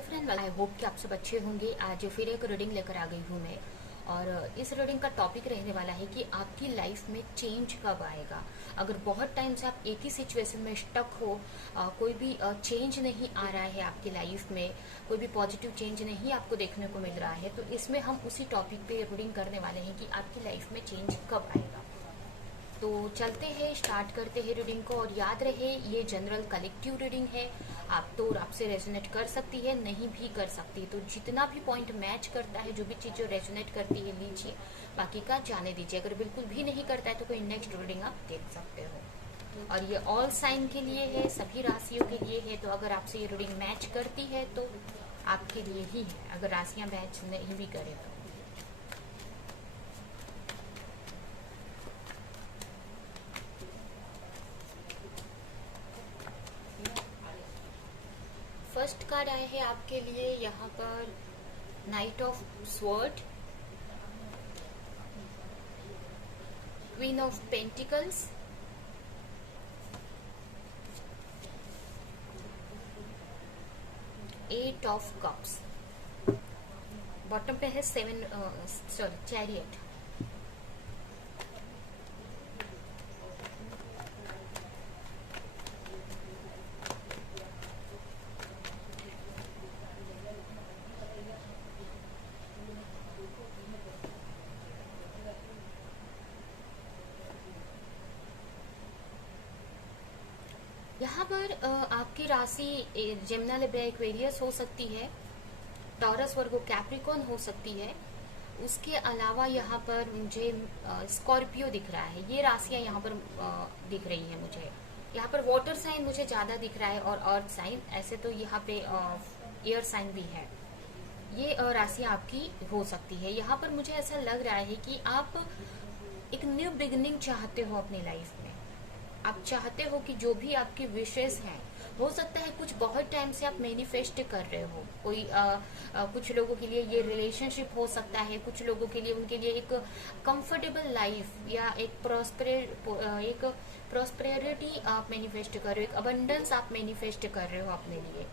Hello friend, I hope कि आप सब अच्छे होंगे। आज फिर एक रीडिंग लेकर आ गई हूँ मैं। और इस रीडिंग का टॉपिक रहने वाला है कि आपकी लाइफ में चेंज कब आएगा। अगर बहुत टाइम से आप एक ही सिचुएशन में स्टक हो, कोई भी चेंज नहीं आ रहा है आपकी लाइफ में, कोई भी पॉजिटिव चेंज नहीं आपको देखने को मिल रहा है, तो इसमें हम उसी टॉपिक पे रीडिंग करने वाले हैं कि आपकी लाइफ में चेंज कब आएगा। तो चलते हैं, स्टार्ट करते हैं रीडिंग को। और याद रहे, ये जनरल कलेक्टिव रीडिंग है। आप तो आपसे रेजोनेट कर सकती है, नहीं भी कर सकती। तो जितना भी पॉइंट मैच करता है, जो भी चीज़ जो रेजोनेट करती है लीजिए, बाकी का जाने दीजिए। अगर बिल्कुल भी नहीं करता है तो कोई नेक्स्ट रीडिंग आप देख सकते हो। और ये ऑल साइन के लिए है, सभी राशियों के लिए है। तो अगर आपसे ये रीडिंग मैच करती है तो आपके लिए ही है, अगर राशियाँ मैच नहीं भी करें तो। फर्स्ट कार्ड आया है आपके लिए यहाँ पर knight of sword, queen of pentacles, eight of cups, bottom पे है चैरियट। यहाँ पर आपकी राशि जेमिनी, लिब्रा, एक्वेरियस हो सकती है, टॉरस, वर्गो, कैप्रिकॉर्न हो सकती है। उसके अलावा यहाँ पर मुझे स्कॉर्पियो दिख रहा है। ये राशियाँ यहाँ पर दिख रही हैं मुझे। यहाँ पर वाटर साइन मुझे ज़्यादा दिख रहा है और अर्थ साइन। ऐसे तो यहाँ पे एयर साइन भी है। ये राशियाँ आपकी हो सकती है। यहाँ पर मुझे ऐसा लग रहा है कि आप एक न्यू बिगिनिंग चाहते हो अपनी लाइफ में। आप चाहते हो कि जो भी आपकी विशेष हैं, हो सकता है कुछ बहुत टाइम से आप मैनिफेस्ट कर रहे हो। कोई कुछ लोगों के लिए ये रिलेशनशिप हो सकता है, कुछ लोगों के लिए उनके लिए एक कंफर्टेबल लाइफ या एक प्रॉस्पेरिटी आप मैनिफेस्ट कर रहे हो, एक अबंडेंस आप मैनिफेस्ट कर रहे हो अपने लिए।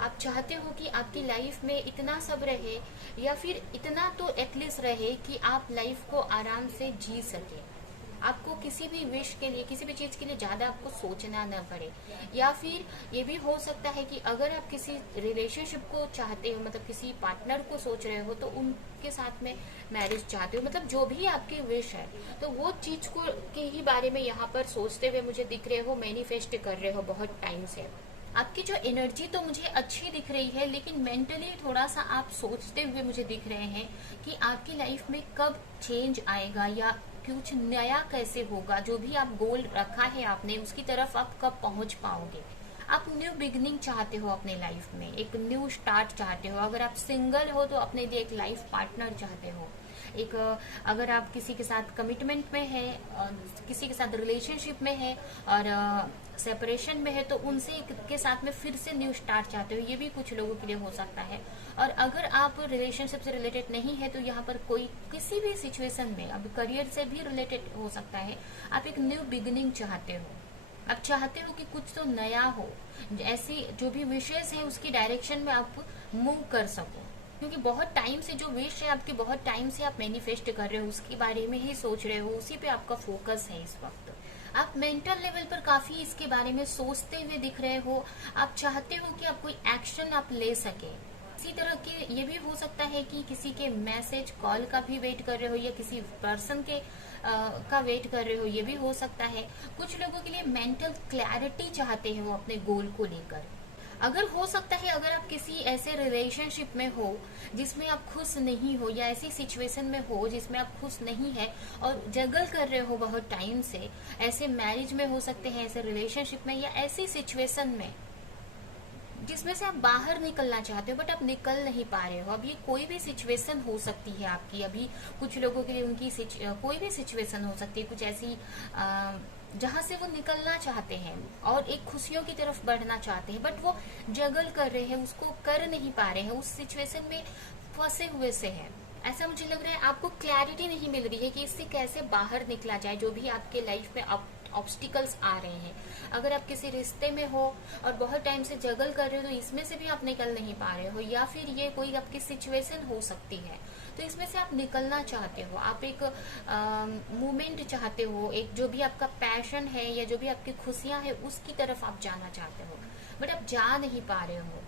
आप चाहते हो कि आपकी लाइफ में इतना सब रहे, या फिर इतना तो एटलीस्ट रहे कि आप लाइफ को आराम से जी सके। आपको किसी भी विश के लिए, किसी भी चीज के लिए ज्यादा आपको सोचना न पड़े। या फिर ये भी हो सकता है कि अगर आप किसी रिलेशनशिप को चाहते हो, मतलब किसी पार्टनर को सोच रहे हो, तो उनके साथ में मैरिज चाहते हो, मतलब जो भी आपकी विश है, तो वो चीज को के ही बारे में यहाँ पर सोचते हुए मुझे दिख रहे हो, मैनिफेस्ट कर रहे हो बहुत टाइम से। आपकी जो एनर्जी तो मुझे अच्छी दिख रही है, लेकिन मेंटली थोड़ा सा आप सोचते हुए मुझे दिख रहे हैं कि आपकी लाइफ में कब चेंज आएगा या कुछ नया कैसे होगा। जो भी आप गोल रखा है आपने, उसकी तरफ आप कब पहुंच पाओगे। आप न्यू बिगनिंग चाहते हो अपने लाइफ में, एक न्यू स्टार्ट चाहते हो। अगर आप सिंगल हो तो अपने लिए एक लाइफ पार्टनर चाहते हो। एक अगर आप किसी के साथ कमिटमेंट में है, किसी के साथ रिलेशनशिप में है और सेपरेशन में है, तो उनसे के साथ में फिर से न्यू स्टार्ट चाहते हो। ये भी कुछ लोगों के लिए हो सकता है। और अगर आप रिलेशनशिप से रिलेटेड नहीं है, तो यहाँ पर कोई किसी भी सिचुएशन में, अब करियर से भी रिलेटेड हो सकता है, आप एक न्यू बिगिनिंग चाहते हो। आप चाहते हो कि कुछ तो नया हो, ऐसी जो भी विशेष है उसकी डायरेक्शन में आप मूव कर सको। क्योंकि बहुत टाइम से जो विश है आपकी, बहुत टाइम से आप मैनिफेस्ट कर रहे हो, उसके बारे में ही सोच रहे हो, उसी पे आपका फोकस है इस वक्त। आप मेंटल लेवल पर काफी इसके बारे में सोचते हुए दिख रहे हो। आप चाहते हो कि आप कोई एक्शन आप ले सके। इसी तरह के ये भी हो सकता है कि किसी के मैसेज कॉल का भी वेट कर रहे हो, या किसी पर्सन के का वेट कर रहे हो, ये भी हो सकता है। कुछ लोगों के लिए मेंटल क्लैरिटी चाहते हैं वो अपने गोल को लेकर। अगर हो सकता है, अगर आप किसी ऐसे रिलेशनशिप में हो जिसमें आप खुश नहीं हो, या ऐसी सिचुएशन में हो जिसमें आप खुश नहीं है और जगल कर रहे हो बहुत टाइम से, ऐसे मैरिज में हो सकते हैं, ऐसे रिलेशनशिप में, या ऐसी सिचुएशन में जिसमें से आप बाहर निकलना चाहते हो बट आप निकल नहीं पा रहे हो। अब ये कोई भी सिचुएशन हो सकती है आपकी। अभी कुछ लोगों के लिए उनकी कोई भी सिचुएशन हो सकती है, कुछ ऐसी जहां से वो निकलना चाहते हैं और एक खुशियों की तरफ बढ़ना चाहते हैं, बट वो जगल कर रहे हैं, उसको कर नहीं पा रहे हैं, उस सिचुएशन में फंसे हुए से है। ऐसा मुझे लग रहा है आपको क्लैरिटी नहीं मिल रही है कि इससे कैसे बाहर निकला जाए। जो भी आपके लाइफ में अप ऑब्स्टिकल्स आ रहे हैं। अगर आप किसी रिश्ते में हो और बहुत टाइम से जगल कर रहे हो तो इसमें से भी आप निकल नहीं पा रहे हो, या फिर ये कोई आपकी सिचुएशन हो सकती है तो इसमें से आप निकलना चाहते हो, आप एक मूवमेंट चाहते हो, एक जो भी आपका पैशन है या जो भी आपकी खुशियां हैं उसकी तरफ आप जाना चाहते हो, बट आप जा नहीं पा रहे हो।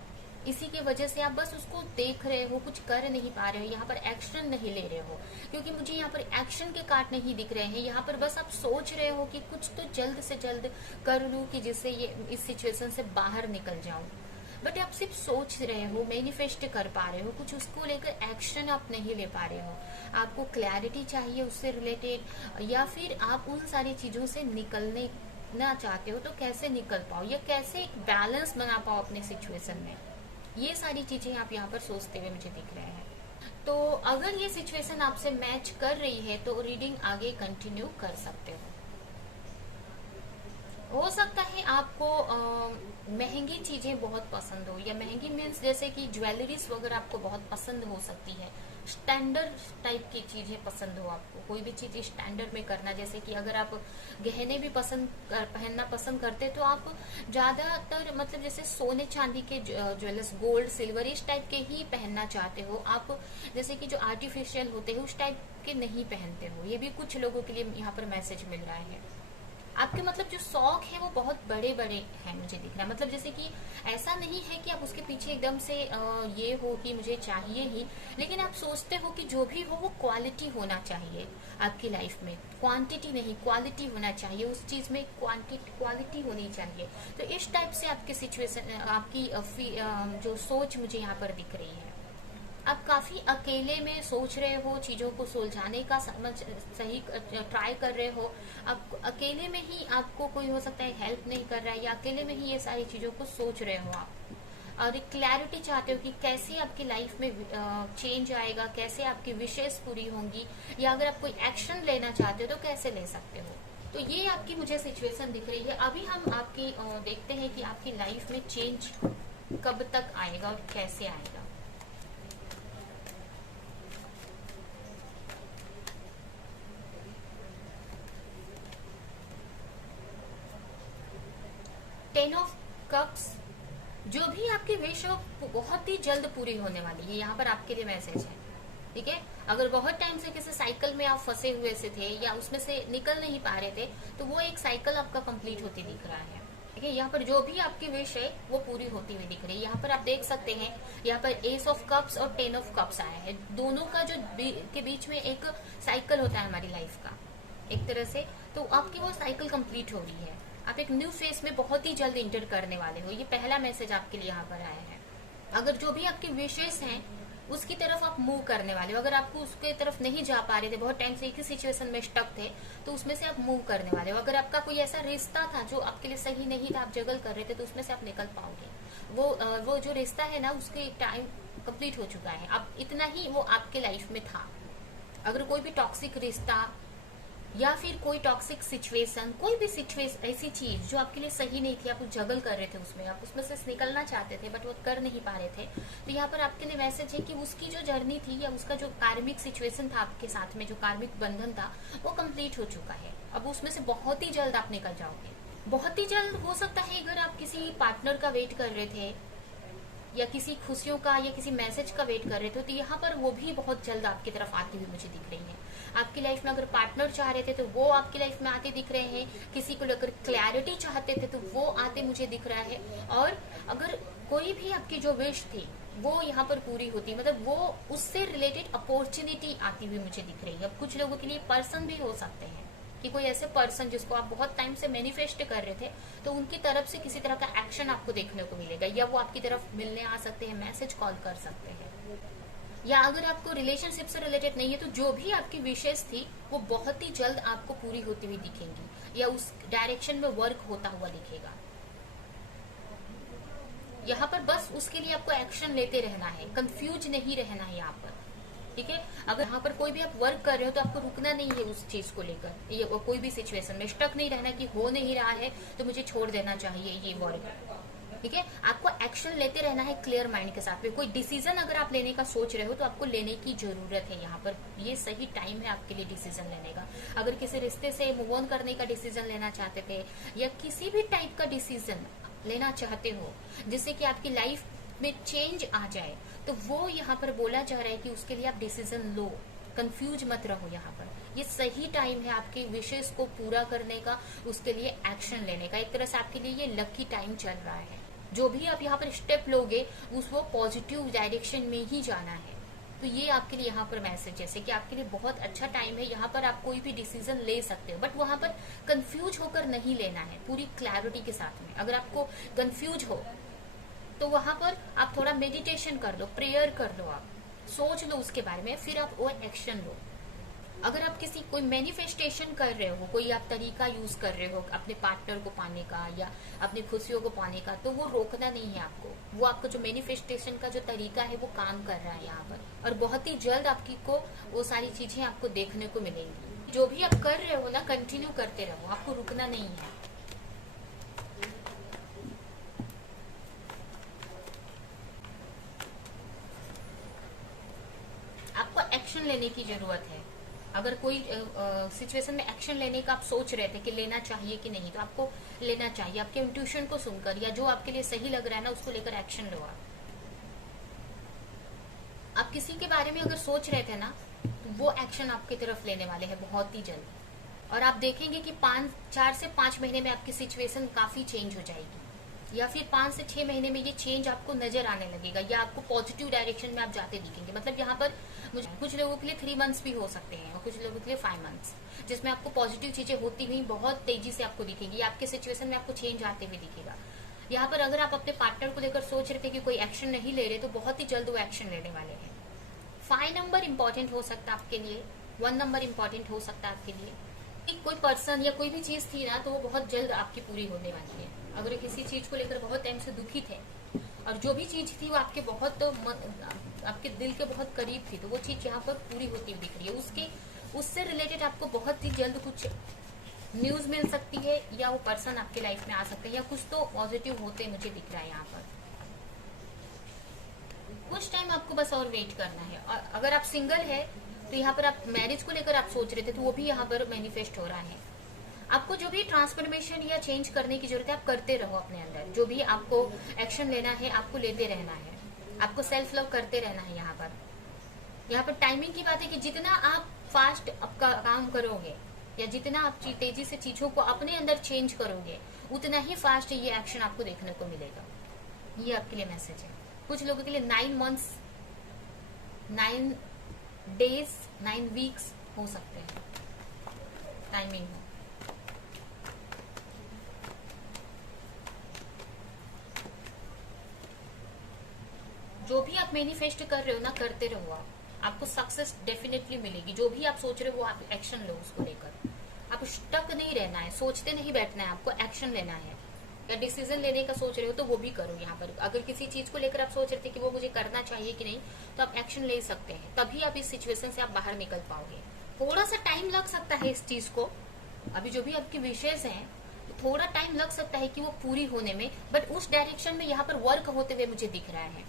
इसी की वजह से आप बस उसको देख रहे हो, कुछ कर नहीं पा रहे हो, यहाँ पर एक्शन नहीं ले रहे हो, क्योंकि मुझे यहाँ पर एक्शन के कार्ड नहीं दिख रहे हैं। यहाँ पर बस आप सोच रहे हो कि कुछ तो जल्द से जल्द कर लूं कि जिससे ये इस सिचुएशन से बाहर निकल जाऊं, बट आप सिर्फ सोच रहे हो, मैनिफेस्ट कर पा रहे हो, कुछ उसको लेकर एक्शन आप नहीं ले पा रहे हो। आपको क्लैरिटी चाहिए उससे रिलेटेड, या फिर आप उन सारी चीजों से निकलने ना चाहते हो तो कैसे निकल पाओ या कैसे एक बैलेंस बना पाओ अपने सिचुएशन में, ये सारी चीजें आप यहाँ पर सोचते हुए मुझे दिख रहे हैं। तो अगर ये सिचुएशन आपसे मैच कर रही है तो रीडिंग आगे कंटिन्यू कर सकते हो सकता है आपको महंगी चीजें बहुत पसंद हो, या महंगी मीन्स जैसे कि ज्वेलरीज वगैरह आपको बहुत पसंद हो सकती है, स्टैंडर्ड टाइप की चीजें पसंद हो आपको, कोई भी चीज स्टैंडर्ड में करना, जैसे कि अगर आप गहने भी पहनना पसंद करते तो आप ज्यादातर मतलब जैसे सोने चांदी के ज्वेलर्स, गोल्ड सिल्वर इस टाइप के ही पहनना चाहते हो आप, जैसे कि जो आर्टिफिशियल होते हैं उस टाइप के नहीं पहनते हो। ये भी कुछ लोगों के लिए यहाँ पर मैसेज मिल रहा है। आपके मतलब जो शौक है वो बहुत बड़े बड़े हैं मुझे दिख रहा है, मतलब जैसे कि ऐसा नहीं है कि आप उसके पीछे एकदम से ये हो कि मुझे चाहिए ही, लेकिन आप सोचते हो कि जो भी हो वो क्वालिटी होना चाहिए आपकी लाइफ में, क्वांटिटी नहीं क्वालिटी होना चाहिए, उस चीज में क्वालिटी होनी चाहिए। तो इस टाइप से आपकी सिचुएशन, आपकी जो सोच मुझे यहाँ पर दिख रही है। आप काफी अकेले में सोच रहे हो, चीजों को सुलझाने का सही ट्राई कर रहे हो, आप अकेले में ही, आपको कोई हो सकता है हेल्प नहीं कर रहा है, या अकेले में ही ये सारी चीजों को सोच रहे हो आप, और एक क्लैरिटी चाहते हो कि कैसे आपकी लाइफ में चेंज आएगा, कैसे आपकी विशेष पूरी होंगी, या अगर आप कोई एक्शन लेना चाहते हो तो कैसे ले सकते हो। तो ये आपकी मुझे सिचुएशन दिख रही है। अभी हम आपकी देखते हैं कि आपकी लाइफ में चेंज कब तक आएगा और कैसे आएगा। टेन ऑफ कप्स, जो भी आपकी विश हो बहुत ही जल्द पूरी होने वाली है, यहाँ पर आपके लिए मैसेज है। ठीक है, अगर बहुत टाइम से किसी साइकिल में आप फंसे हुए से थे या उसमें से निकल नहीं पा रहे थे तो वो एक साइकिल आपका कंप्लीट होती दिख रहा है। ठीक है, यहाँ पर जो भी आपकी विश है वो पूरी होती हुई दिख रही है। यहाँ पर आप देख सकते हैं, यहाँ पर एस ऑफ कप्स और 10 ऑफ कप्स आया है, दोनों का जो के बीच में एक साइकिल होता है हमारी लाइफ का एक तरह से, तो आपकी वो साइकिल कंप्लीट हो रही है। आप एक न्यू फेज में बहुत ही जल्द इंटर करने वाले हो, ये पहला मैसेज आपके लिए यहाँ पर आया है। अगर जो भी आपकी विशेष हैं उसकी तरफ आप मूव करने वाले हो, अगर आपको उसके तरफ नहीं जा पा रहे थे, बहुत टाइम से एक ही सिचुएशन में स्टक थे, तो उसमें से आप मूव करने वाले हो। अगर आपका कोई ऐसा रिश्ता था जो आपके लिए सही नहीं था, आप जगल कर रहे थे, तो उसमें से आप निकल पाओगे। वो जो रिश्ता है ना उसके टाइम कंप्लीट हो चुका है, अब इतना ही वो आपके लाइफ में था। अगर कोई भी टॉक्सिक रिश्ता या फिर कोई टॉक्सिक सिचुएशन, कोई भी सिचुएशन, ऐसी चीज जो आपके लिए सही नहीं थी, आप जगल कर रहे थे उसमें, आप उसमें से निकलना चाहते थे बट वो कर नहीं पा रहे थे, तो यहाँ पर आपके लिए मैसेज है कि उसकी जो जर्नी थी या उसका जो कार्मिक सिचुएशन था आपके साथ में, जो कार्मिक बंधन था वो कंप्लीट हो चुका है। अब उसमें से बहुत ही जल्द आप निकल जाओगे, बहुत ही जल्द। हो सकता है अगर आप किसी पार्टनर का वेट कर रहे थे या किसी खुशियों का या किसी मैसेज का वेट कर रहे थे, तो यहाँ पर वो भी बहुत जल्द आपकी तरफ आती हुई मुझे दिख रही है। आपकी लाइफ में अगर पार्टनर चाह रहे थे तो वो आपकी लाइफ में आते दिख रहे हैं, किसी को लेकर क्लैरिटी चाहते थे तो वो आते मुझे दिख रहा है, और अगर कोई भी आपकी जो विश थी वो यहाँ पर पूरी होती, मतलब वो उससे रिलेटेड अपॉर्चुनिटी आती हुई मुझे दिख रही है। अब कुछ लोगों के लिए पर्सन भी हो सकते हैं कि कोई ऐसे पर्सन जिसको आप बहुत टाइम से मैनिफेस्ट कर रहे थे, तो उनकी तरफ से किसी तरह का एक्शन आपको देखने को मिलेगा, या वो आपकी तरफ मिलने आ सकते हैं, मैसेज कॉल कर सकते हैं। या अगर आपको रिलेशनशिप से रिलेटेड नहीं है तो जो भी आपकी विशेष थी वो बहुत ही जल्द आपको पूरी होती हुई दिखेंगी, या उस डायरेक्शन में वर्क होता हुआ दिखेगा। यहाँ पर बस उसके लिए आपको एक्शन लेते रहना है, कंफ्यूज नहीं रहना है यहाँ पर। ठीक है, अगर यहाँ पर कोई भी आप वर्क कर रहे हो तो आपको रुकना नहीं है उस चीज को लेकर, ये कोई भी सिचुएशन में स्टक नहीं रहना कि हो नहीं रहा है तो मुझे छोड़ देना चाहिए ये वर्क। ठीक है, आपको एक्शन लेते रहना है क्लियर माइंड के साथ में। कोई डिसीजन अगर आप लेने का सोच रहे हो तो आपको लेने की जरूरत है। यहाँ पर ये सही टाइम है आपके लिए डिसीजन लेने का। अगर किसी रिश्ते से मूव ऑन करने का डिसीजन लेना चाहते थे या किसी भी टाइप का डिसीजन लेना चाहते हो जिससे कि आपकी लाइफ में चेंज आ जाए, तो वो यहाँ पर बोला जा रहा है कि उसके लिए आप डिसीजन लो, कंफ्यूज मत रहो। यहाँ पर ये सही टाइम है आपके विशेष को पूरा करने का, उसके लिए एक्शन लेने का। एक तरह से आपके लिए ये लकी टाइम चल रहा है। जो भी आप यहाँ पर स्टेप लोगे उस वो पॉजिटिव डायरेक्शन में ही जाना है। तो ये आपके लिए यहाँ पर मैसेज है कि आपके लिए बहुत अच्छा टाइम है। यहाँ पर आप कोई भी डिसीजन ले सकते हो, बट वहां पर कंफ्यूज होकर नहीं लेना है, पूरी क्लैरिटी के साथ में। अगर आपको कंफ्यूज हो तो वहां पर आप थोड़ा मेडिटेशन कर लो, प्रेयर कर लो, आप सोच लो उसके बारे में, फिर आप वो एक्शन लो। अगर आप कोई मैनिफेस्टेशन कर रहे हो, कोई आप तरीका यूज कर रहे हो अपने पार्टनर को पाने का या अपनी खुशियों को पाने का, तो वो रोकना नहीं है आपको। वो आपको जो मैनिफेस्टेशन का जो तरीका है वो काम कर रहा है यहाँ पर, और बहुत ही जल्द आपकी को वो सारी चीजें आपको देखने को मिलेंगी। जो भी आप कर रहे हो ना, कंटिन्यू करते रहो, आपको रुकना नहीं है। आपको एक्शन लेने की जरूरत है। अगर कोई सिचुएशन में एक्शन लेने का आप सोच रहे थे कि लेना चाहिए कि नहीं, तो आपको लेना चाहिए। आपके इंट्यूशन को सुनकर या जो आपके लिए सही लग रहा है ना, उसको लेकर एक्शन लो। आप किसी के बारे में अगर सोच रहे थे ना, तो वो एक्शन आपकी तरफ लेने वाले हैं बहुत ही जल्द, और आप देखेंगे कि 4 से 5 महीने में आपकी सिचुएशन काफी चेंज हो जाएगी, या फिर 5 से 6 महीने में ये चेंज आपको नजर आने लगेगा, या आपको पॉजिटिव डायरेक्शन में आप जाते दिखेंगे। मतलब यहाँ पर कुछ लोगों के लिए 3 मंथ्स भी हो सकते हैं और कुछ लोगों के लिए 5 मंथ्स, जिसमें आपको पॉजिटिव चीजें होती हुई बहुत तेजी से आपको दिखेगी, आपके सिचुएशन में आपको चेंज आते हुए दिखेगा। यहाँ पर अगर आप अपने पार्टनर को लेकर सोच रहे थे कि कोई एक्शन नहीं ले रहे, तो बहुत ही जल्द वो एक्शन लेने वाले हैं। 5 नंबर इंपॉर्टेंट हो सकता है आपके लिए, 1 नंबर इंपॉर्टेंट हो सकता है आपके लिए। कोई पर्सन या कोई भी चीज थी ना, तो वो बहुत जल्द आपकी पूरी होने वाली है। अगर किसी चीज को लेकर बहुत टाइम से दुखी थे और जो भी चीज थी वो आपके आपके दिल के बहुत करीब थी, तो वो चीज यहाँ पर पूरी होती हुई दिख रही है। उससे रिलेटेड आपको बहुत ही जल्द कुछ न्यूज मिल सकती है, या वो पर्सन आपके लाइफ में आ सकते हैं, या कुछ तो पॉजिटिव होते मुझे दिख रहा है यहाँ पर। कुछ टाइम आपको बस और वेट करना है। और अगर आप सिंगल है तो यहाँ पर आप मैरिज को लेकर आप सोच रहे थे, तो वो भी यहाँ पर मैनिफेस्ट हो रहा है। आपको जो भी ट्रांसफॉर्मेशन या चेंज करने की जरूरत है, आप करते रहो अपने अंदर। जो भी आपको एक्शन लेना है, आपको लेते रहना है, आपको सेल्फ लव करते रहना है। यहाँ पर टाइमिंग की बात है कि जितना आप फास्ट आपका काम करोगे या जितना आप तेजी से चीजों को अपने अंदर चेंज करोगे, उतना ही फास्ट ये एक्शन आपको देखने को मिलेगा। ये आपके लिए मैसेज है। कुछ लोगों के लिए 9 मंथ्स, 9 डेज, 9 वीक्स हो सकते हैं टाइमिंग में। जो भी आप मैनिफेस्ट कर रहे हो ना, करते रहो आपको सक्सेस डेफिनेटली मिलेगी। जो भी आप सोच रहे हो वो आप एक्शन लो उसको लेकर। आप स्टक नहीं रहना है, सोचते नहीं बैठना है, आपको एक्शन लेना है। या डिसीजन लेने का सोच रहे हो तो वो भी करो। यहाँ पर अगर किसी चीज को लेकर आप सोच रहे थे कि वो मुझे करना चाहिए कि नहीं, तो आप एक्शन ले सकते हैं, तभी आप इस सिचुएशन से आप बाहर निकल पाओगे। थोड़ा सा टाइम लग सकता है इस चीज को, अभी जो भी आपकी विशेष हैं थोड़ा टाइम लग सकता है कि वो पूरी होने में, बट उस डायरेक्शन में यहाँ पर वर्क होते हुए मुझे दिख रहा है।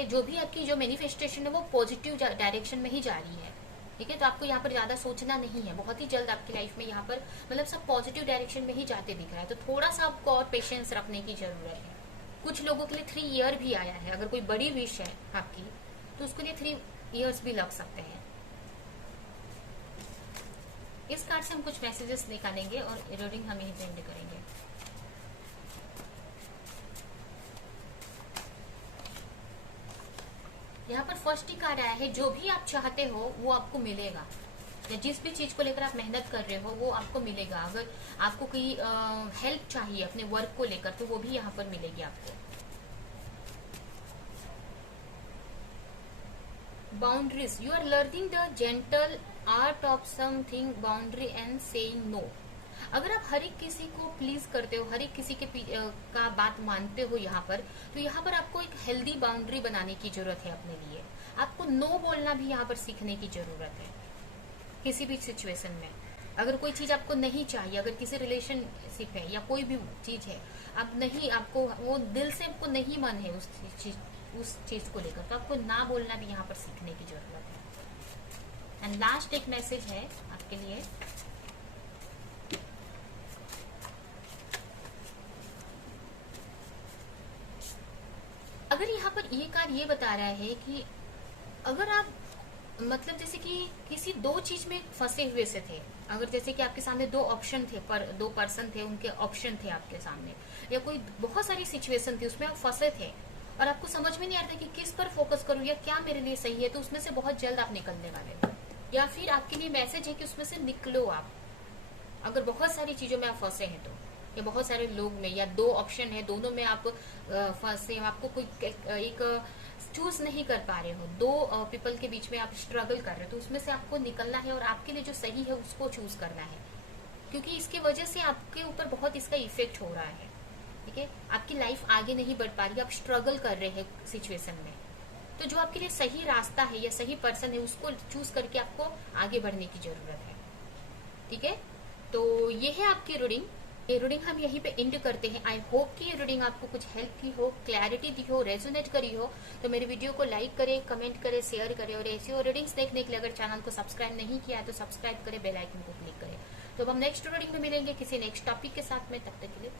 जो भी आपकी जो मैनिफेस्टेशन है वो पॉजिटिव डायरेक्शन में ही जा रही है। ठीक है, तो आपको यहाँ पर ज्यादा सोचना नहीं है, बहुत ही जल्द आपकी लाइफ में यहाँ पर मतलब सब पॉजिटिव डायरेक्शन में ही जाते दिख रहा है। तो थोड़ा सा आपको और पेशेंस रखने की जरूरत है। कुछ लोगों के लिए 3 ईयर भी आया है। अगर कोई बड़ी विश है आपकी तो उसके लिए 3 ईयर्स भी लग सकते हैं। इस कार्ड से हम कुछ मैसेजेस निकालेंगे और रीडिंग हम यहीं एंड करेंगे। यहाँ पर फर्स्ट ही कार्ड आया है, जो भी आप चाहते हो वो आपको मिलेगा, या जिस भी चीज को लेकर आप मेहनत कर रहे हो वो आपको मिलेगा। अगर आपको कोई हेल्प चाहिए अपने वर्क को लेकर, तो वो भी यहाँ पर मिलेगी आपको। Boundaries, you are learning the gentle art of something boundary and saying no. अगर आप हर एक किसी को प्लीज करते हो, हर एक किसी के का बात मानते हो यहाँ पर, तो यहाँ पर आपको एक हेल्दी बाउंड्री बनाने की जरूरत है अपने लिए। आपको नो बोलना भी यहाँ पर सीखने की जरूरत है किसी भी सिचुएशन में। अगर कोई चीज आपको नहीं चाहिए, अगर किसी रिलेशनशिप है या कोई भी चीज है, आप नहीं, आपको वो दिल से आपको नहीं मन है उस चीज को लेकर, तो आपको ना बोलना भी यहाँ पर सीखने की जरूरत है। एंड लास्ट एक मैसेज है आपके लिए। अगर यहाँ पर ये कार्ड ये बता रहा है कि अगर आप मतलब जैसे कि किसी दो चीज में फंसे हुए से थे, अगर जैसे कि आपके सामने दो ऑप्शन थे, दो पर्सन थे, उनके ऑप्शन थे आपके सामने, या कोई बहुत सारी सिचुएशन थी उसमें आप फंसे थे और आपको समझ में नहीं आ रहा था कि किस पर फोकस करूं या क्या मेरे लिए सही है, तो उसमें से बहुत जल्द आप निकलने वाले हो। या फिर आपके लिए मैसेज है कि उसमें से निकलो आप, अगर बहुत सारी चीजों में आप फंसे हैं तो, या बहुत सारे लोग में, या दो ऑप्शन है दोनों में आप फंसे, आपको कोई एक चूज नहीं कर पा रहे हो, दो पीपल के बीच में आप स्ट्रगल कर रहे हो, तो उसमें से आपको निकलना है और आपके लिए जो सही है उसको चूज करना है, क्योंकि इसकी वजह से आपके ऊपर बहुत इसका इफेक्ट हो रहा है। ठीक है, आपकी लाइफ आगे नहीं बढ़ पा रही, आप स्ट्रगल कर रहे हैं सिचुएशन में, तो जो आपके लिए सही रास्ता है या सही पर्सन है उसको चूज करके आपको आगे बढ़ने की जरूरत है। ठीक है, तो ये है आपकी रीडिंग। ये रीडिंग हम यहीं पे एंड करते हैं। आई होप कि ये रीडिंग आपको कुछ हेल्प की हो, क्लैरिटी दी हो, रेजोनेट करी हो। तो मेरे वीडियो को लाइक करें, कमेंट करें, शेयर करें, और ऐसी और रीडिंग्स देखने के लिए अगर चैनल को सब्सक्राइब नहीं किया है तो सब्सक्राइब करें, बेल आइकन को क्लिक करें। तो अब हम नेक्स्ट रीडिंग में मिलेंगे किसी नेक्स्ट टॉपिक के साथ में, तब तक के लिए